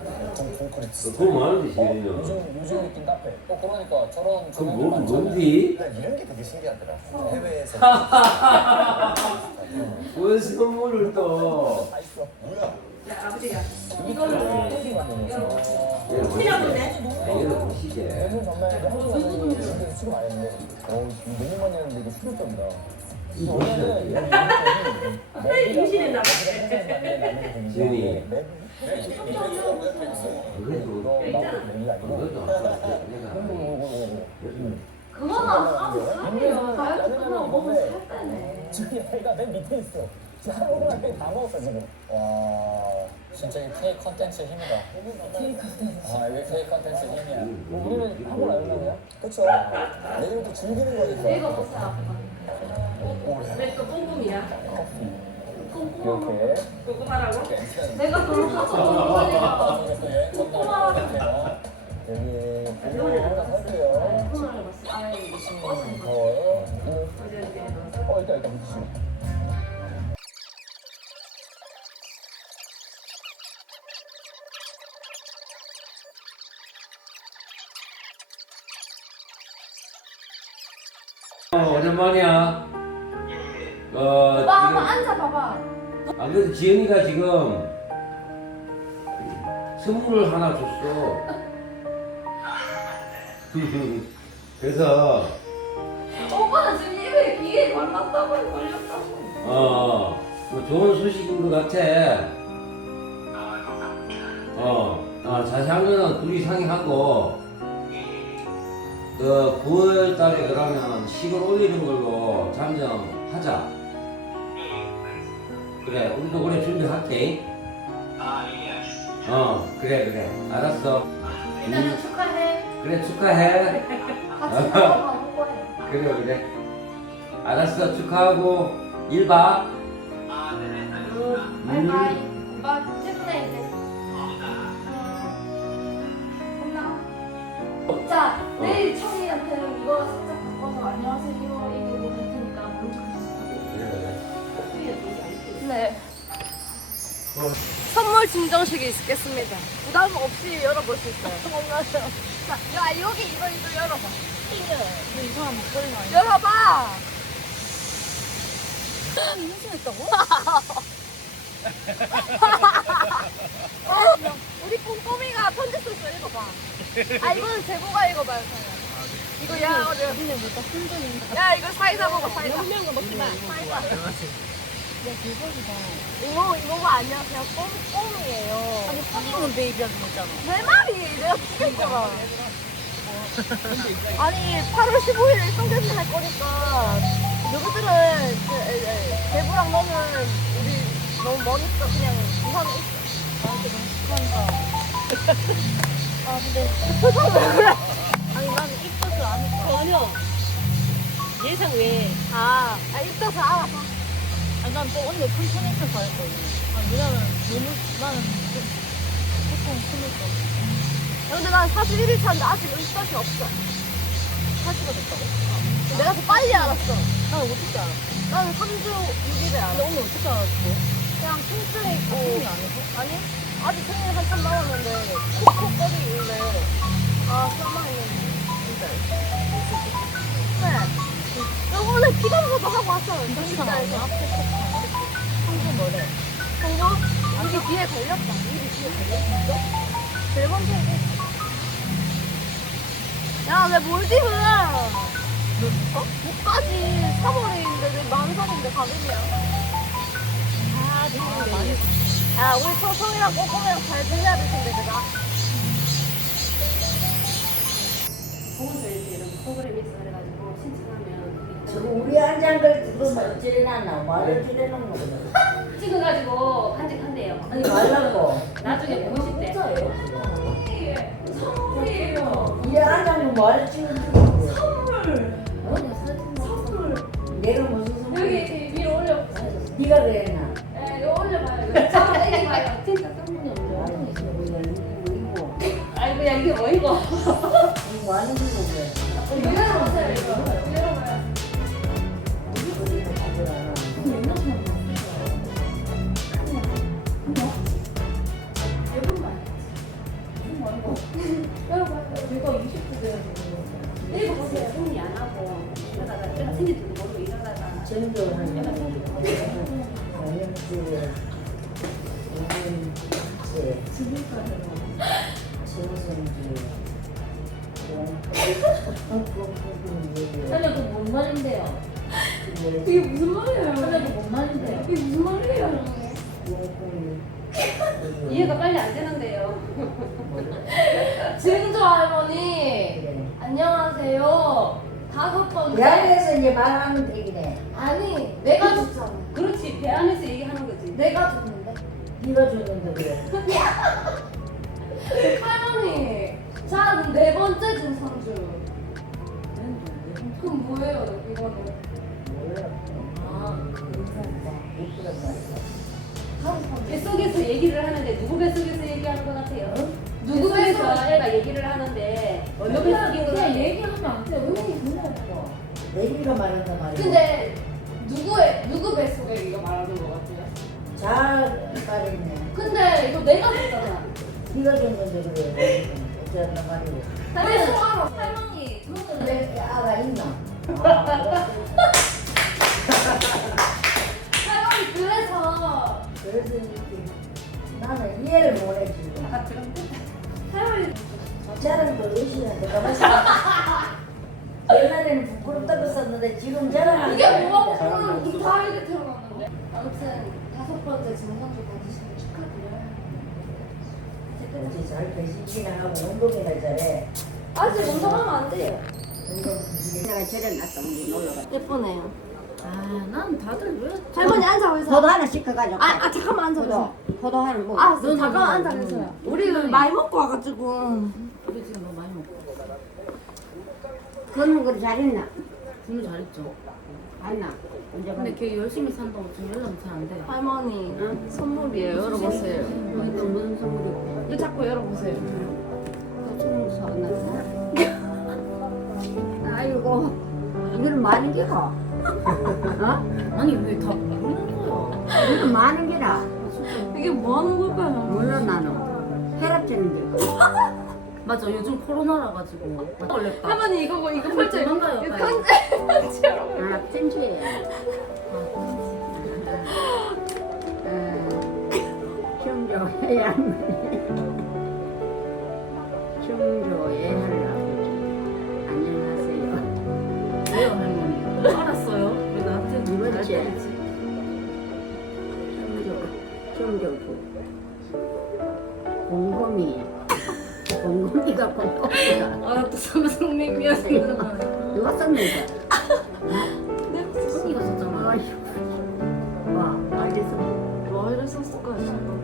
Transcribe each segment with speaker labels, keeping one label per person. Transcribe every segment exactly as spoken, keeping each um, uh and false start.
Speaker 1: 콘크리트.
Speaker 2: 그거 뭐하는데 지은이는?
Speaker 1: 요즘 요즘 느낌 카페. 어 그러니까 저런
Speaker 2: 그럼
Speaker 1: 저런
Speaker 2: 뭐, 뭔디?
Speaker 3: 이런 게 되게 신기하더라. 해외에서.
Speaker 2: 왜 선물을 또?
Speaker 1: 다 있어.
Speaker 3: 뭐야?
Speaker 4: 아버지가
Speaker 1: 이걸로 캔디 만드는
Speaker 2: 얘는
Speaker 4: 필요한데?
Speaker 2: 얘는 보시게.
Speaker 1: 내년 전날에 한국 가서 지금 수고 많이 했는데 어 내년 만에 했는데 이거 수술병이다. 원래는
Speaker 4: 네, 임신했나 봐.
Speaker 2: 지은이.
Speaker 1: 그래도
Speaker 2: 그래도
Speaker 1: 나도 내기 아니고
Speaker 2: 그래도 내가
Speaker 4: 그거는 하고 살이요. 다이어트 끝나고 먹으면
Speaker 1: 이건데
Speaker 4: 살 빼네.
Speaker 1: 지금 애가 맨 밑에 있어. 지금 한 오그라 다 먹었어 지금. 와 진짜 이 K 컨텐츠 힘이다. K 컨텐츠. 아 이게 K 컨텐츠 힘이야. 뭐 우리는 한번 알나 그냥? 그쵸. 내일부터 즐기는 거니까.
Speaker 4: 이거 먹자 아빠. 왜 또 꼼꼼이야? 꼼꼼.
Speaker 1: 이렇게.
Speaker 4: 꼼꼼하라고? 내가 별로 하도 꼼꼼하니까. 꼼꼼하라고.
Speaker 1: 여기 블루 하나 살게요.
Speaker 4: 꼼꼼하라고 봤어. 아이
Speaker 1: 더.
Speaker 4: 어제 이렇게 넣어서.
Speaker 1: 어 일단 일단 묻히시.
Speaker 2: 어, 오랜만이야. 어,
Speaker 4: 오빠 한번
Speaker 2: 지금
Speaker 4: 앉아봐봐.
Speaker 2: 안 그래도 지은이가 지금 선물을 하나 줬어. 그래서
Speaker 4: 오빠는 지금 입에 귀에 걸렸다고 걸렸다고.
Speaker 2: 어, 뭐 좋은 소식인 것 같아. 어, 아, 자세한 거는 둘이 상의하고 그 구월 달에 그러면 식을 올리는 걸로 잠정하자. 그래, 우리도 그래 준비할게. 어, 그래 그래, 알았어.
Speaker 4: 일단은
Speaker 2: 음,
Speaker 4: 축하해.
Speaker 2: 그래 축하해.
Speaker 4: 같이 나가고 뽀뽀해.
Speaker 2: 그래 그래, 알았어 축하하고 일 봐.
Speaker 4: 응. 바이바이. 오빠 퇴근해 이제. 혼나. 자, 내일 청이한테 이거 살짝 바꿔서 안녕하세요 이거 이거 될 테니까 먼저 해주세요. 네. 선물 증정식이 있겠습니다. 부담 없이 열어볼 수 있어요. 뭔가요? 자, 야 여기 이거 이거 열어봐. 이거 이상한 목소리가 아니야. 열어봐. 임신했다고? 우리 꼼꼼이가 편지 쓸거 읽어봐. 아 이거는 제보가 읽어봐요. 이거 야 어려. 야 이거 사이다 먹어 사이다. 한 명은 먹지 마. 사이다. 야 대박이다. 이모 이모가 아니야 그냥 꼼 꼼이에요. 아니 꼼이는 베이비한테 먹잖아. 내 말이 내가 죽였잖아. 아니 팔월 십오일에 성견례 할 거니까 누구들은 그, 에, 에, 대부랑 너는 우리 너무 머니까 그냥 부산에 있어. 나한테 너무 축하한다. 아 근데 표정이 왜 그래? 아니 나는 입덧을 아니까.
Speaker 5: 전혀 예상 외에.
Speaker 4: 아, 아 입덧을 알아서.
Speaker 5: 아니 난또 언니가 천천히 해서 잘했거든. 아 왜냐면 너무 나는 좀 보통 숨을 거.
Speaker 4: 근데 난 사실 일 일차인데 아직 입덧이 없어.
Speaker 5: 사시가 됐다고?
Speaker 4: 내가 더 빨리 알았어.
Speaker 5: 나는 어떻게 알아?
Speaker 4: 나는 삼 주 육 일에 알아.
Speaker 5: 근데 언니 어떻게 알았어?
Speaker 4: 그냥 통증이 있고.
Speaker 5: 숨이 아니고?
Speaker 4: 아니? 아직 생일 한참 남았는데 콕콕거리길래 아 설마했는데 진짜 네 저번에 피검사도 하고 왔어요
Speaker 5: 정상 아니야? 성주 뭐래?
Speaker 4: 정보? 입이 귀에 걸렸다 입이 귀에 걸렸어? 제일 먼저 얘기했어 야내 몰디브
Speaker 5: 너 죽어?
Speaker 4: 못 가지 삼월인데 내 만살인데 가격이야
Speaker 5: 아 되게 많이
Speaker 4: 야 우리 청청이랑 꼬꼬매랑 잘 지내야 될 텐데 그자
Speaker 6: 보고서 이렇게 이런 프로그램이 있어 그래가지고 신청하면
Speaker 7: 저거 우리 한장 걸치고 어찌래나 말을 주려는 거구나.
Speaker 6: 찍어가지고 간직한대요.
Speaker 7: 아니 말라고.
Speaker 6: 나중에 보실 때. 선물이에요.
Speaker 7: 이 한장은 말을 찍어주는 거야.
Speaker 6: 선물.
Speaker 7: 어?
Speaker 6: 선물.
Speaker 7: 내가 무슨 선물?
Speaker 6: 여기 위로 올려.
Speaker 7: 네가 그랬나?
Speaker 6: 예, 이거 올려봐요. 이거 잡아 당겨봐요. 진짜 선물이 없네.
Speaker 7: 아니 이거 이거 이거
Speaker 6: 아이고야 이게 뭐 이거?
Speaker 7: 이거 하는 거 그래.
Speaker 6: 이거 열어보세요 이거. 열어봐요. 읽어보세요. 정리 안 하고 이러다가 내가 생긴 줄도 모르고 이러다가
Speaker 7: 전도하는
Speaker 6: 내가 생긴 줄도 모르고
Speaker 7: 자연스레 우문세 정성기
Speaker 5: 근데 그뭔 말인데요?
Speaker 6: 이게 무슨 말이에요?
Speaker 5: 근데 그뭔 말인데요?
Speaker 6: 이게 무슨 말이에요? 이해가 빨리 안 되는데요.
Speaker 4: 증조 할머니 안녕하세요. 다섯 번째.
Speaker 7: 대학에서 이제 말하면 되겠네.
Speaker 4: 아니 내가 줬잖아.
Speaker 6: 그렇지, 배 안에서 얘기하는 거지.
Speaker 4: 내가 줬는데.
Speaker 7: 네가 줬는데 그래.
Speaker 4: 할머니 저는 네 번째 증상주. 그럼 뭐예요 이거는?
Speaker 7: 몰라. 아, 괜찮다. 이쁘다.
Speaker 6: 뱃속에서 얘기를 하는데 누구 뱃속에서 얘기하는 것 같아요?
Speaker 4: 누구
Speaker 6: 뱃속에서
Speaker 4: 뱃속에서?
Speaker 6: 애가 얘기를 하는데 어느
Speaker 5: 그냥
Speaker 6: 뱃속인
Speaker 5: 그냥
Speaker 6: 거야?
Speaker 5: 얘기하면 안 돼. 왜 그냥 없어?
Speaker 7: 내기가 말한단 말이야.
Speaker 4: 근데 누구의 누구 뱃속에 이거 말하는 것 같아요?
Speaker 7: 잘 말했네.
Speaker 4: 근데 이거 내가 줬잖아.
Speaker 7: 네가 줬는데 그래. 어쩌단 말이고.
Speaker 4: 왜 소화로 할머니 그거는 왜
Speaker 7: 내 아가 있나?
Speaker 4: 할머니 그래서
Speaker 7: 그래서 이렇게 나는 이해를 못해 지금.
Speaker 6: 아, 그럼
Speaker 4: 할머니
Speaker 7: 자랑도 의심한테 가만있어. 옛날에는 부끄럽다고 썼는데 지금 자랑하는
Speaker 4: 이게 뭐가
Speaker 7: 거야.
Speaker 4: 부끄러운 우리 다 이렇게 태어났는데. 아무튼 다섯 번째 증상주 받으시면 축하드려요.
Speaker 7: 그렇지 잘 배식이나 하고 운동이나 잘해.
Speaker 4: 아직 운동하면 안 돼요.
Speaker 7: 내가 저래 놨다 우리 놀러 가.
Speaker 4: 예쁘네요.
Speaker 5: 아, 난 다들 왜?
Speaker 4: 할머니 앉아 계세요.
Speaker 7: 포도 하나 시켜가지고.
Speaker 4: 아, 아 잠깐만 앉아 계세요.
Speaker 7: 포도 하나 뭐.
Speaker 4: 아 잠깐만 앉아 계세요. 우리 많이 먹고 와가지고.
Speaker 5: 우리 지금 너무 많이 먹고.
Speaker 7: 그런 거 잘했나?
Speaker 5: 분유 잘했죠.
Speaker 7: 안나. 언제
Speaker 5: 근데 걔 열심히 산다고 지금 연락이 잘 안 돼.
Speaker 4: 할머니 선물이에요. 열어보세요.
Speaker 5: 또 무슨 선물이?
Speaker 4: 왜 자꾸 열어보세요.
Speaker 7: 선물 사왔나? 아이고 이거는 많은 게가. 어?
Speaker 5: 아니 왜 다 모르는 거야?
Speaker 7: 이거는 많은 게라.
Speaker 4: 이게 뭐 하는 걸까요?
Speaker 7: 몰라 나는. 혈압되는 게.
Speaker 5: 맞아, 요즘 코로나라 가지고 걸렸다.
Speaker 4: 할머니 이거 뭐 이거 편지
Speaker 5: 도망가요,
Speaker 4: 이거
Speaker 5: 빨리.
Speaker 4: 편지 편지 열어.
Speaker 7: 혈압된지. 충조해야 충조해 하려고. 안녕하세요.
Speaker 5: 왜요 할머니? 알았어요. 왜 나한테 누가
Speaker 7: 그렇지.
Speaker 5: 때리지?
Speaker 7: 충조 충조고. 곰곰이. 곰곰이가 곰곰이가.
Speaker 5: 아또 삼성냉면 생각나네.
Speaker 7: 누가 썼는데?
Speaker 5: 언니가 썼잖아.
Speaker 7: 아이고. 와 알겠어.
Speaker 4: 뭐 이를 썼을까요?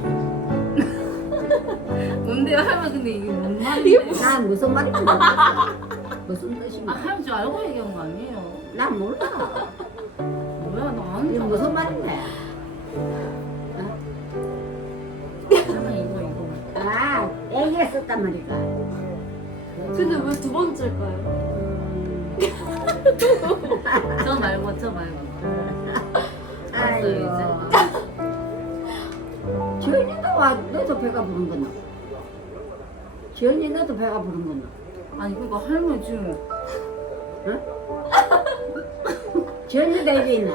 Speaker 5: 뭔데요 할머니? 근데 이게 뭔 말인데?
Speaker 7: 난 무슨 말인지 모르겠어. 무슨
Speaker 5: 아
Speaker 7: 뜻인가?
Speaker 5: 할머니 저 알고 얘기한 거 아니에요?
Speaker 7: 난 몰라.
Speaker 5: 뭐야 나 아는
Speaker 7: 이게
Speaker 5: 줄
Speaker 7: 무슨
Speaker 5: 알았어.
Speaker 7: 말인데?
Speaker 5: 할머니 이거 이거.
Speaker 7: 아, 애기가 썼단 말이가.
Speaker 4: 근데 왜 두 번째일까요?
Speaker 5: 저 말고 저 말고.
Speaker 7: 아이고. 지연이 너와 너도 배가 부른 거나? 지연이 너도 배가 부른 거나?
Speaker 5: 아니 그러니까 할머니 지금
Speaker 7: 응? 지연이도 애기 있나?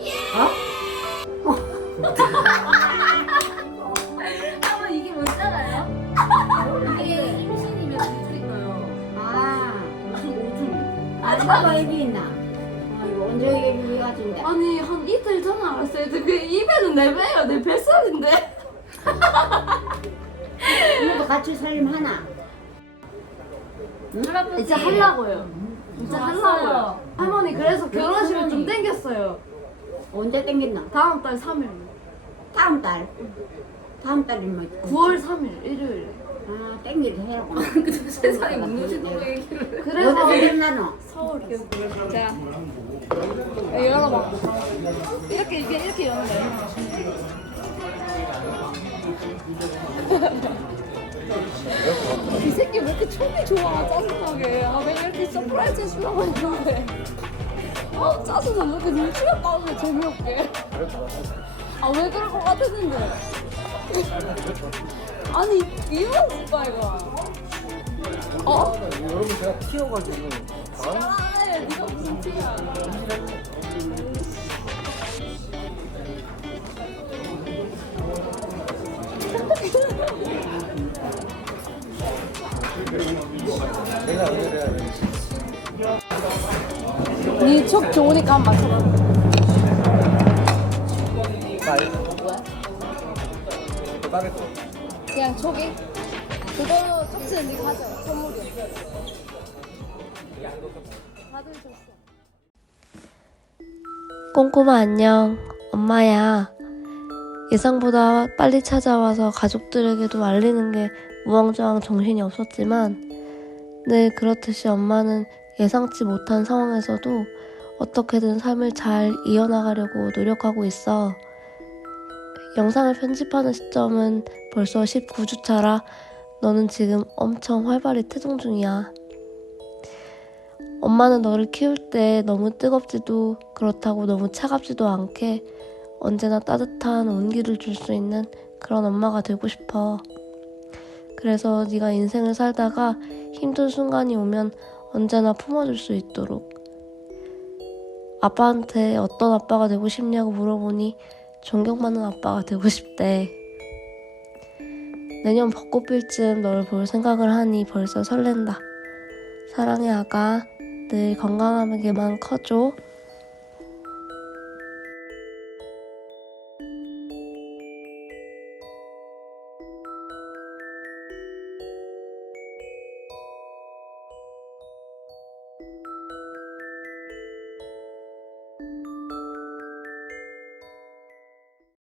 Speaker 7: 어?
Speaker 5: 할머니 이게 뭔지 알아요? 이게 임신이면 일주일까요?
Speaker 7: 아,
Speaker 5: 무슨 오줌.
Speaker 7: 아, 너도 애기 있나? 아, 이거 언제 애기 같은데?
Speaker 4: 아니 한 이틀 전에 알았어요. 그 입에는 내 배예요. 내 뱃살인데.
Speaker 7: 너도 같이 살림하나?
Speaker 4: 이제 하려고요. 이제 하려고요. 할머니 그래서 결혼식을 좀 땡겼어요.
Speaker 7: 언제 땡겼나?
Speaker 4: 다음 달 삼 일.
Speaker 7: 다음 달. 다음 달이면 뭐?
Speaker 4: 구월 삼 일 일요일.
Speaker 7: 아, 땡기도 해라고.
Speaker 5: 근데 세상에 무너지도록 얘기를.
Speaker 4: 그래서
Speaker 7: 어디 생겼나노?
Speaker 4: 서울이요. 자, 열어봐. 이렇게 이게 이렇게 여는 거예요. 이 새끼 왜 이렇게 촉이 좋아 짜증나게. 아, 왜 이렇게 서프라이즈 해주려고 했는데. 아 짜증나. 왜 이렇게 눈치가 빠르게 재미없게. 아 왜 그럴 것 같았는데. 아니 이유가 뭘까 이거. 어?
Speaker 1: 여러분 제가 키워가지고
Speaker 4: 아, 네가 무슨 티야?
Speaker 3: 내가 오늘은
Speaker 4: 니촉 좋으니까 한번 맞춰봐.
Speaker 3: 쌀
Speaker 4: 왜?
Speaker 3: 다른 거
Speaker 4: 그냥 촉이? 그거 쪽지는 네가 가져. 선물이야. 다들 줬어.
Speaker 8: 꼼꼼아 안녕. 엄마야. 예상보다 빨리 찾아와서 가족들에게도 알리는 게 우왕좌왕 정신이 없었지만 늘 그렇듯이 엄마는 예상치 못한 상황에서도 어떻게든 삶을 잘 이어나가려고 노력하고 있어. 영상을 편집하는 시점은 벌써 십구 주 차라 너는 지금 엄청 활발히 태동 중이야. 엄마는 너를 키울 때 너무 뜨겁지도 그렇다고 너무 차갑지도 않게 언제나 따뜻한 온기를 줄 수 있는 그런 엄마가 되고 싶어. 그래서 네가 인생을 살다가 힘든 순간이 오면 언제나 품어줄 수 있도록. 아빠한테 어떤 아빠가 되고 싶냐고 물어보니 존경받는 아빠가 되고 싶대. 내년 벚꽃 필 즈음 널 볼 생각을 하니 벌써 설렌다. 사랑해 아가. 늘 건강하게만 커줘.